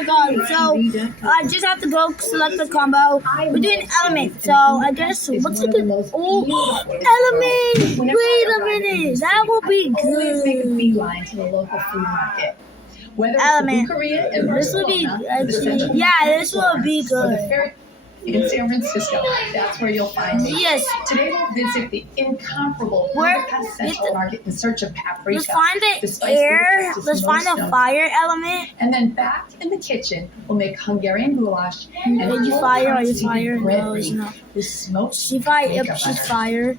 my god. So I just have to go select the combo. We're doing element. So I guess what's a good element? Wait a minute. That will be Always make a good. beeline to the local food market. Whether Element. it's Korea and This will be Barcelona, yeah, this will be or the good. fair in San Francisco, that's where you'll find me. Yes. Today we'll visit the incomparable Where- Budapest Central Market in search of paprika. Let's find the spice air. Budapest is Let's find most the known fire element. And then back in the kitchen, we'll make Hungarian goulash. And Are you fire? Are you seeded fire? bread No, it's not. with smoked She fire. Yep, paprika she's butter. fire.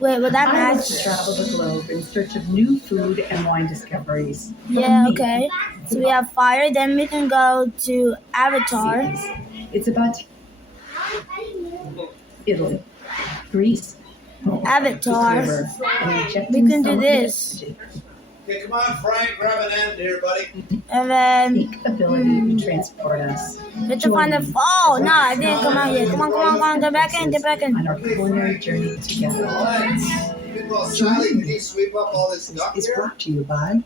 Wait, will that I love match? to travel the globe in search of new food and wine discoveries. For Yeah, me, okay. So we have fire. Then we can go to Avatar. it's about Italy, Greece, Avatar. river, and We injecting can do some this. Okay, come on, Frank, grab an end here, buddy. And then unique ability to transport us we have to find the. Oh, no, I didn't come out yet. Come on. Get back in. on our culinary journey together. Even though Sally, can you sweep up all this stuff Is here? brought to you by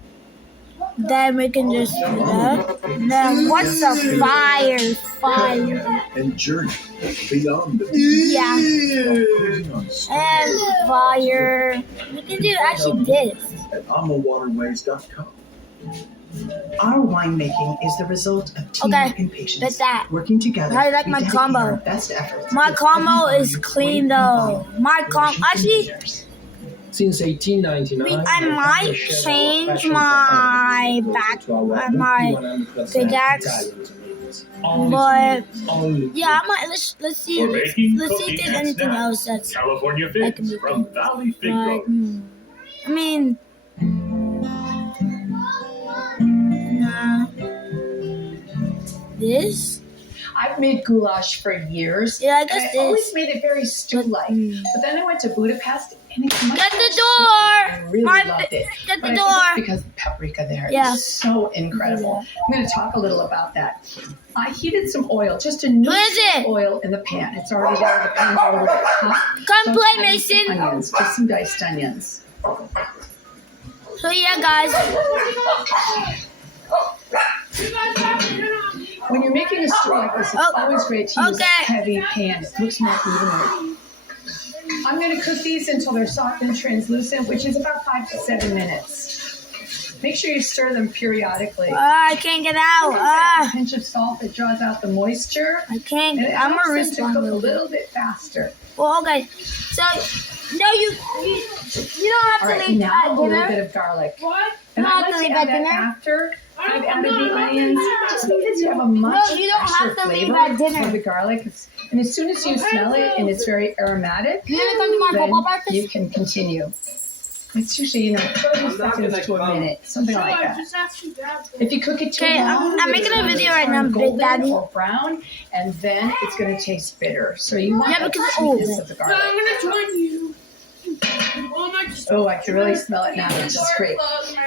Then we can just do that. And then what's the fire? Fire. and journey beyond the Yeah. cruising on And fire. We can do actually this. at amawaterways.com. our winemaking is the result of teamwork Okay, and patience. that's that. Working together, How do you like we my dedicate combo? our best efforts My to combo every is wine, clean grape, and though. bottle. My actually. Since 1899, I might change my my pickaxe, but yeah, I might. Let's see. Let's see if there's anything else that's California that can Figs be from good. Valley Fig Like, Road. I mean, nah. This? I've made goulash for years. Yeah, I and guess I always this. made it very stew-like. But then I went to Budapest and it's much Get more the sweet. I door! really My- loved it. Get But the I think door! it's because the paprika there Yeah. is so incredible. I'm going to talk a little about that. I heated some oil, just a What is notion it? of oil in the pan. It's already there. The pan's already hot. Come Some play, tiny Mason. Onions, just some diced onions. So yeah, guys. When you're making a stew like this, it's Oh, always great to use okay. a heavy pan. It looks more evenly. I'm going to cook these until they're soft and translucent, which is about 5 to 7 minutes. Make sure you stir them periodically. I can't get out. A pinch of salt that draws out the moisture. I can't. And it I'm helps a them to respawn cook a little bit. little bit faster. Well, okay. So, no, you don't have All to right, leave now at a little dinner. bit of garlic. What? And You I don't have like to to leave add at that dinner. after I've added the onions, just because you have a much No, you don't fresher have to leave flavor at dinner. for the garlic. And as soon as you smell it and it's very aromatic, You gonna come to my football then practice? you can continue. It's usually 30 seconds to a minute, something like that. Just ask your dad. If you cook it too Okay, long, I'm making a it's video gonna right now, turn Big golden Daddy. or brown, and then it's going to taste bitter. So you want Yeah, the because- sweetness of the No, I'm garlic. gonna join you. Oh, my God. Oh, I can really smell it now. It's just great.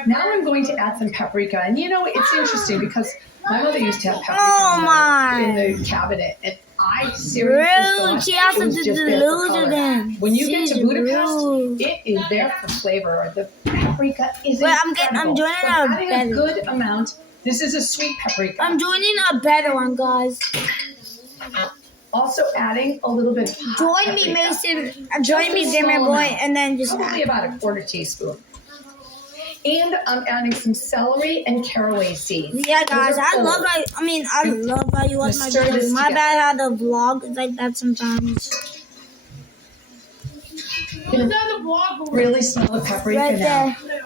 Now I'm going to add some paprika, and you know it's interesting because my mother used to have paprika Oh, my. in the cabinet, and I seriously Rude. thought She has it to was do just the there for loser color. then. When you get She's to Budapest, rude. it is there for flavor. The paprika is Wait, incredible. I'm joining So a adding a better- good amount. This is a sweet paprika. I'm joining a better one, guys. Also adding a little bit of hot Join me, paprika. Mason. Join me, Gamer Boy, and then just Probably add. about a quarter teaspoon. And I'm adding some celery and caraway seeds. Yeah, guys, Those are I love whole. I love how you watch my Stir this videos. My together. bad how the vlog is like that sometimes. Who's on the vlog? Really smell the paprika Right now. there.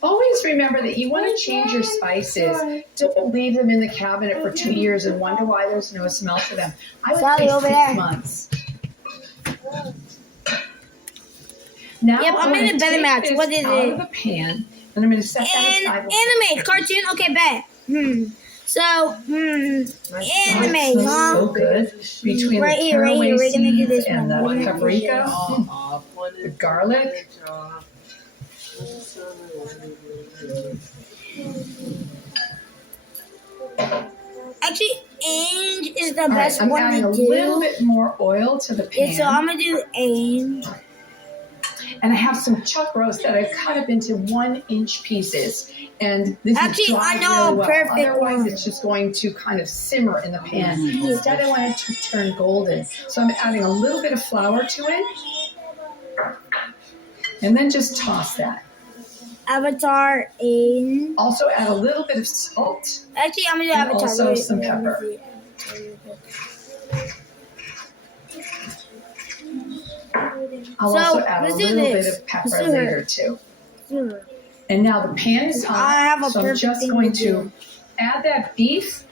Always remember that you want to change your spices. Don't leave them in the cabinet for 2 years and wonder why there's no smell to them. I would Sally, say over 6 there. months. Now Yep, I'm in a better match. What is out it? of the pan, and I'm going to set that And aside. anime, cartoon, okay, bet. So, anime, Smells huh? so good between Right the here, right caraway here. We're gonna do seeds this and one. the paprika, the garlic. Actually, Ange is the All right, best I'm one adding to a little do. bit more oil to the pan. Yeah, so I'm gonna do Ange. And I have some chuck roast that I've cut up into 1-inch pieces. And this Actually, is dry I know really well. perfect Otherwise, one. it's just going to kind of simmer in the pan. Instead, I want it to turn golden. So I'm adding a little bit of flour to it. And then just toss that. Avatar in. Also add a little bit of salt. Actually, I'm gonna do And Avatar. also Wait, some let me pepper. see. I'll So, also add a let's do little this. bit of pepper Let's do later it. too. Sure. And now the pan is hot, I have a so I'm perfect just thing going to to do. add that beef,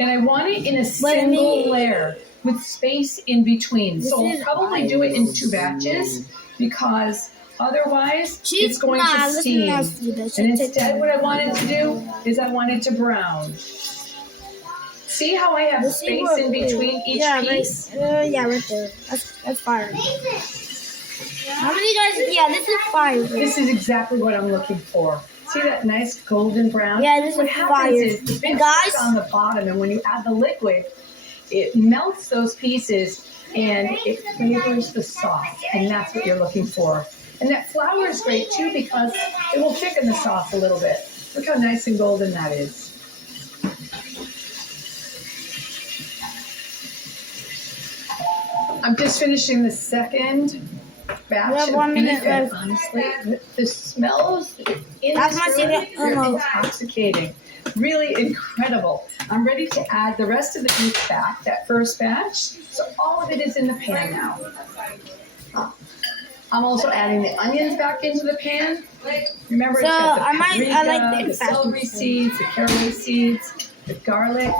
and I want it in a Let single me- layer with space in between. This So is I'll probably do it in 2 batches because otherwise it's going to listen steam. us do that. And instead what I wanted to do is I want it to brown. See how I have Let's see space what- in between each yeah, piece? Right, yeah, right there. That's fire. How many guys? Yeah, this is fire. This is exactly what I'm looking for. See that nice golden brown? Yeah, this what is happens fire. is the And big guys- on the bottom, and when you add the liquid, it melts those pieces and it flavors the sauce, and that's what you're looking for. And that flour is great too because it will thicken the sauce a little bit. Look how nice and golden that is. I'm just finishing the second batch have of 1 minute beef, and left. honestly, the smells in That's this my room secret. Oh, are no. intoxicating. Really incredible. I'm ready to add the rest of the beef back, that first batch. So all of it is in the pan now. I'm also adding the onions back into the pan. Remember, it's So, got the I like paprika, the the celery fast seeds, the caraway seeds, the garlic.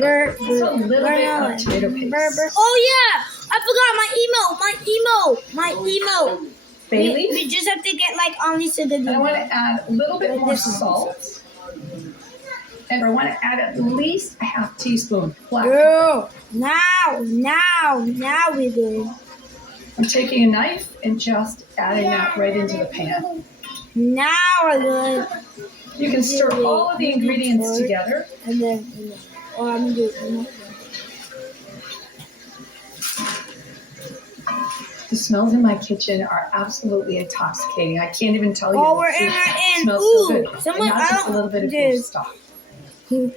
Burr, Also a little bit of tomato paste. Oh yeah, I forgot my email. Bay We leaf. just have to get like only so that And I want to add a little bit more salt. And I want to add at least a half teaspoon black pepper. Girl, now we do. I'm taking a knife and just adding that right into the pan. Now we're good. You can stir all of the ingredients together. And then oh, I'm doing. The smells in my kitchen are absolutely intoxicating. I can't even tell you. Oh, the we're food in. smells Ooh, so good. someone- And not just I a little bit of don't- beef stock. Let me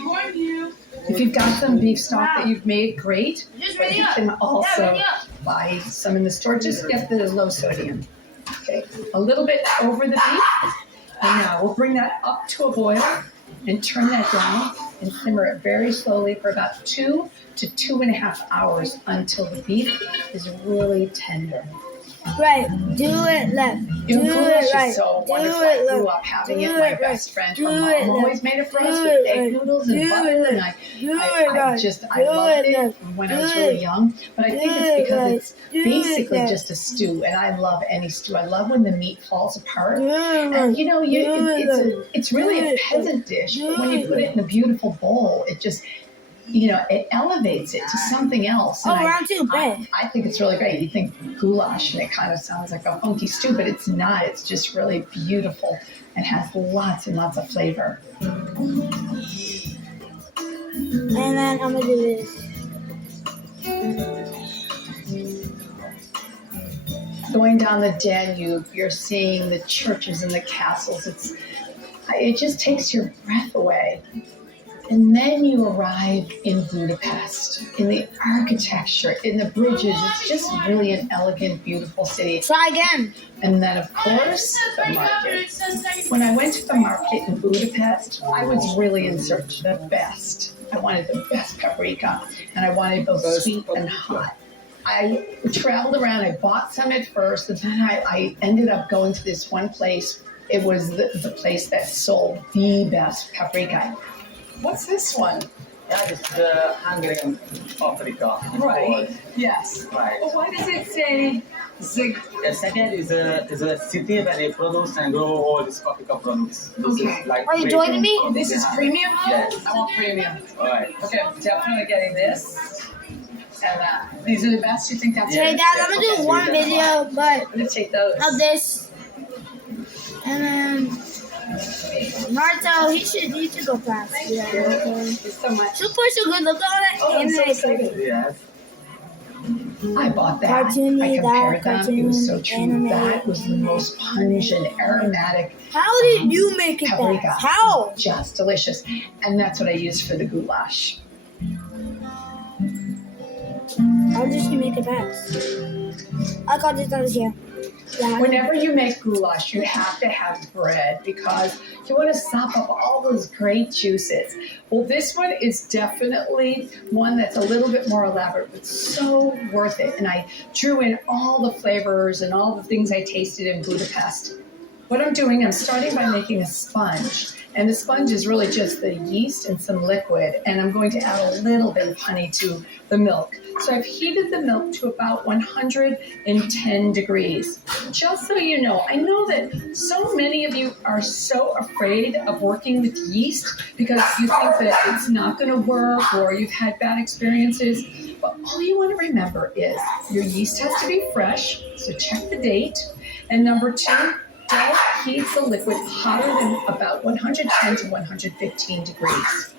join you. If you've got some beef stock that you've made, great. Just But ready you up. can also ready up. buy some in the store. Just get the low sodium. Okay, a little bit over the beef. And now we'll bring that up to a boil and turn that down and simmer it very slowly for about 2 to 2.5 hours until the beef is really tender. Right, do it left. Do Goulash it right. is so Do wonderful. it I grew left. up having Do it. My it best right. friend Do from it home left. always made it for us Do with it egg right. noodles and Do butter. it And right. I Do it right. loved Do it it left. when I Do was it. really young. But I think Do it's it because right. it's Do it basically left. just a stew, and I love any stew. I love when the meat falls apart. Do it And right. you know, Do it right. it's really Do a it peasant dish. Do But when you it put it in a beautiful bowl, it just, it elevates it to something else. Oh, And round 2, bad. I think it's really great. You think goulash, and it kind of sounds like a funky stew, but it's not. It's just really beautiful and has lots and lots of flavor. And then I'm gonna do this. Going down the Danube, you're seeing the churches and the castles. It just takes your breath away. And then you arrive in Budapest, in the architecture, in the bridges. It's just really an elegant, beautiful city. Try again. And then, of course, the market. When I went to the market in Budapest, I was really in search of the best. I wanted the best paprika, and I wanted both sweet and hot. I traveled around. I bought some at first, and then I ended up going to this one place. It was the place that sold the best paprika. What's this one? Yeah, this is the Hungarian paprika. Right. Yes. Right. Well, why does it say Zig? The second is a city where they produce and grow all this paprika products. This Okay. is like Are you joining me? premium. This is premium? Yes. I want premium. All right. Okay, definitely getting this. And these are the best. You think that's Hey, it? Dad, I'm gonna do Okay. one video, but I'm gonna take those. of this. And then Naruto, he should go fast. Yeah, okay. Thank you so much. So far, so good. Look at all that. Oh, I'm so animation. excited. Yes. I bought that. Cartoony, I compared that, them. It was so cartoon, true. anime, That was the most pungent, aromatic How did you make it paprika. that? How? Just delicious. And that's what I use for the goulash. How did you make it fast? I got this out of here. Yeah. Whenever you make goulash, you have to have bread because you want to sop up all those great juices. Well, this one is definitely one that's a little bit more elaborate, but so worth it. And I drew in all the flavors and all the things I tasted in Budapest. What I'm doing, I'm starting by making a sponge. And the sponge is really just the yeast and some liquid. And I'm going to add a little bit of honey to the milk. So I've heated the milk to about 110 degrees. Just so you know, I know that so many of you are so afraid of working with yeast because you think that it's not going to work or you've had bad experiences. But all you want to remember is your yeast has to be fresh. So check the date. And number two, don't heat the liquid hotter than about 110 to 115 degrees.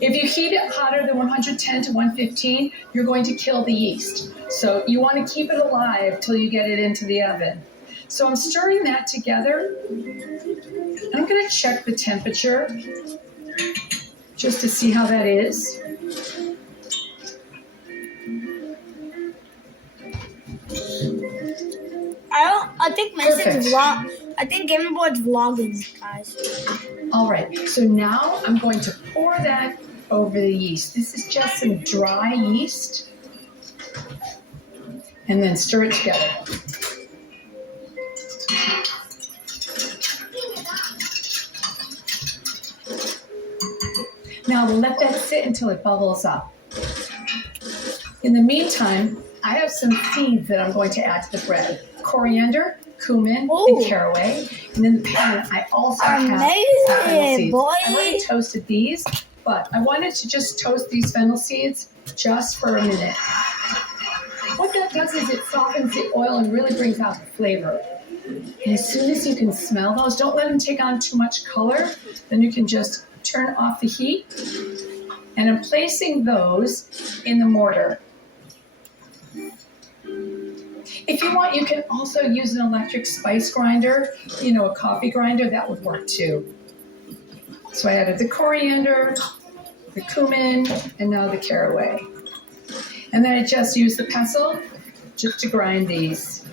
If you heat it hotter than 110 to 115, you're going to kill the yeast. So you want to keep it alive till you get it into the oven. So I'm stirring that together. I'm going to check the temperature just to see how that is. I think Mason's vlog. I think Game Boy's vlogging, guys. All right, so now I'm going to pour that over the yeast. This is just some dry yeast. And then stir it together. Now we'll let that sit until it bubbles up. In the meantime, I have some seeds that I'm going to add to the bread. Coriander, cumin, and caraway. And in the pan, I also have fennel seeds. Boy. I already toasted these, but I wanted to just toast these fennel seeds just for a minute. What that does is it softens the oil and really brings out the flavor. And as soon as you can smell those, don't let them take on too much color. Then you can just turn off the heat. And I'm placing those in the mortar. If you want, you can also use an electric spice grinder, a coffee grinder, that would work too. So I added the coriander, the cumin, and now the caraway. And then I just use the pestle just to grind these.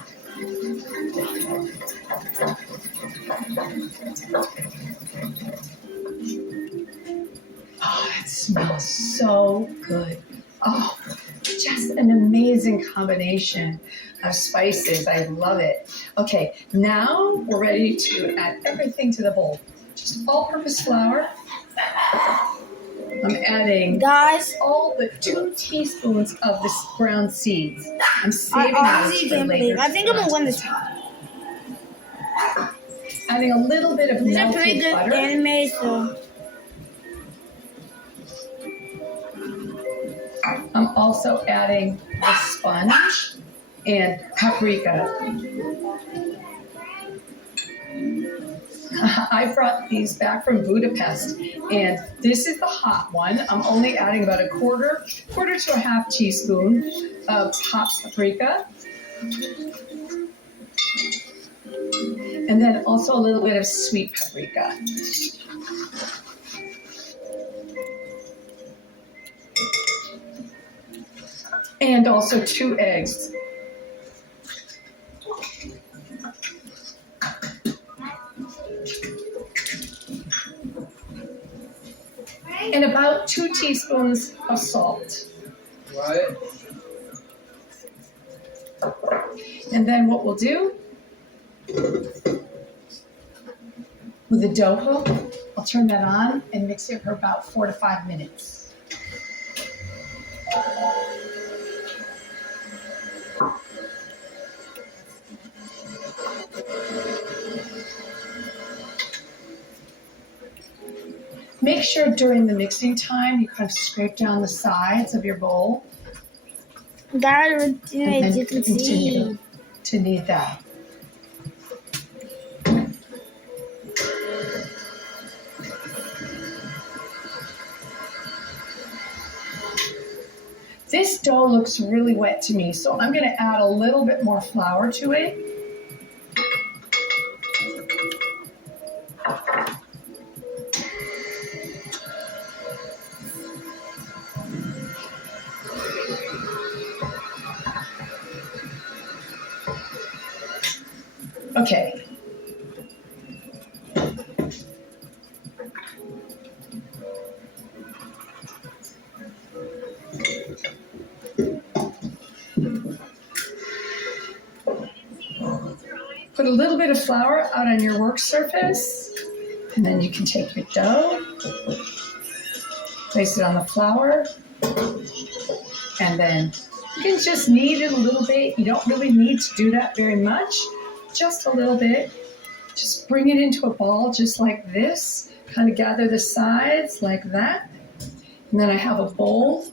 Oh, it smells so good. Oh, just an amazing combination of spices. I love it. Okay, now we're ready to add everything to the bowl. Just all-purpose flour. I'm adding all but 2 teaspoons of the ground seeds. I'm saving those for later. I think I'm gonna win this. Adding a little bit of These are pretty melted good butter. anime, so. I'm also adding the sponge and paprika. I brought these back from Budapest, and this is the hot one. I'm only adding about a quarter to a half teaspoon of hot paprika. And then also a little bit of sweet paprika. And also 2 eggs. And about 2 teaspoons of salt. Right. And then what we'll do with the dough hook, I'll turn that on and mix it for about 4 to 5 minutes. Make sure during the mixing time you kind of scrape down the sides of your bowl. Guys, And you can continue see. to knead that. This dough looks really wet to me, so I'm going to add a little bit more flour to it. Okay. Put a little bit of flour out on your work surface, and then you can take your dough, place it on the flour, and then you can just knead it a little bit. You don't really need to do that very much, just a little bit. Just bring it into a ball just like this, kind of gather the sides like that. And then I have a bowl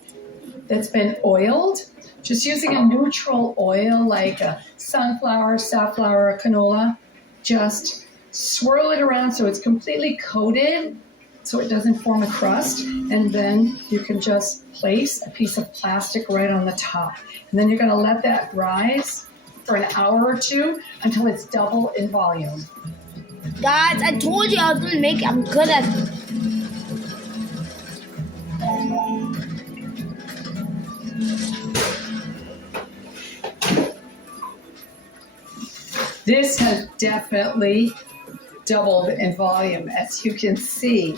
that's been oiled, just using a neutral oil like a sunflower, safflower, or canola. Just swirl it around so it's completely coated so it doesn't form a crust. And then you can just place a piece of plastic right on the top. And then you're going to let that rise for an hour or two until it's double in volume. Guys, I told you I was gonna make it. I'm good at it. This has definitely doubled in volume, as you can see.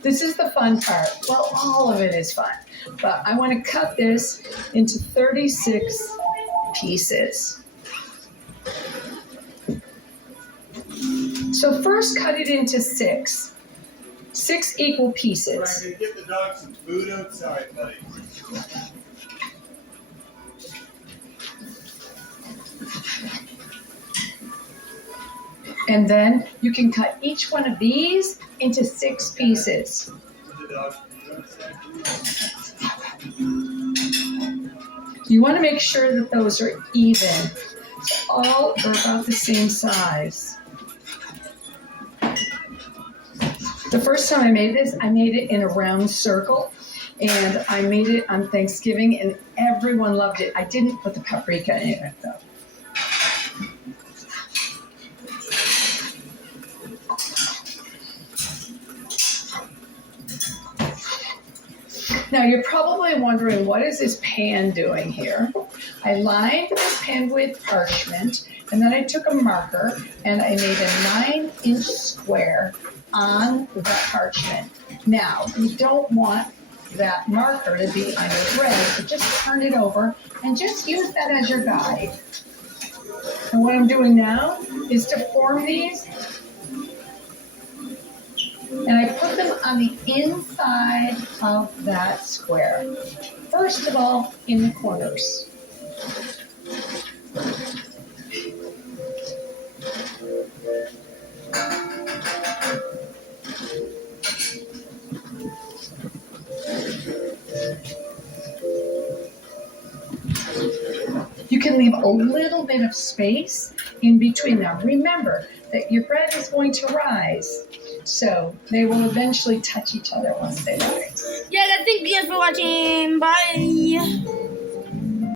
This is the fun part. Well, all of it is fun, but I want to cut this into 36 pieces. So first cut it into six equal pieces. Frank, get the dog some food outside, buddy. And then you can cut each one of these into 6 pieces. Get the dog some food outside. You want to make sure that those are even. So all are about the same size. The first time I made this, I made it in a round circle, and I made it on Thanksgiving, and everyone loved it. I didn't put the paprika in it, though. Now, you're probably wondering, what is this pan doing here? I lined this pan with parchment, and then I took a marker, and I made a 9-inch square on that parchment. Now, you don't want that marker to be on your bread, so just turn it over and just use that as your guide. And what I'm doing now is to form these, and I put them on the inside of that square. First of all, in the corners. You can leave a little bit of space in between them. Remember that your bread is going to rise, so they will eventually touch each other once they rise. Yeah, thank you guys for watching. Bye.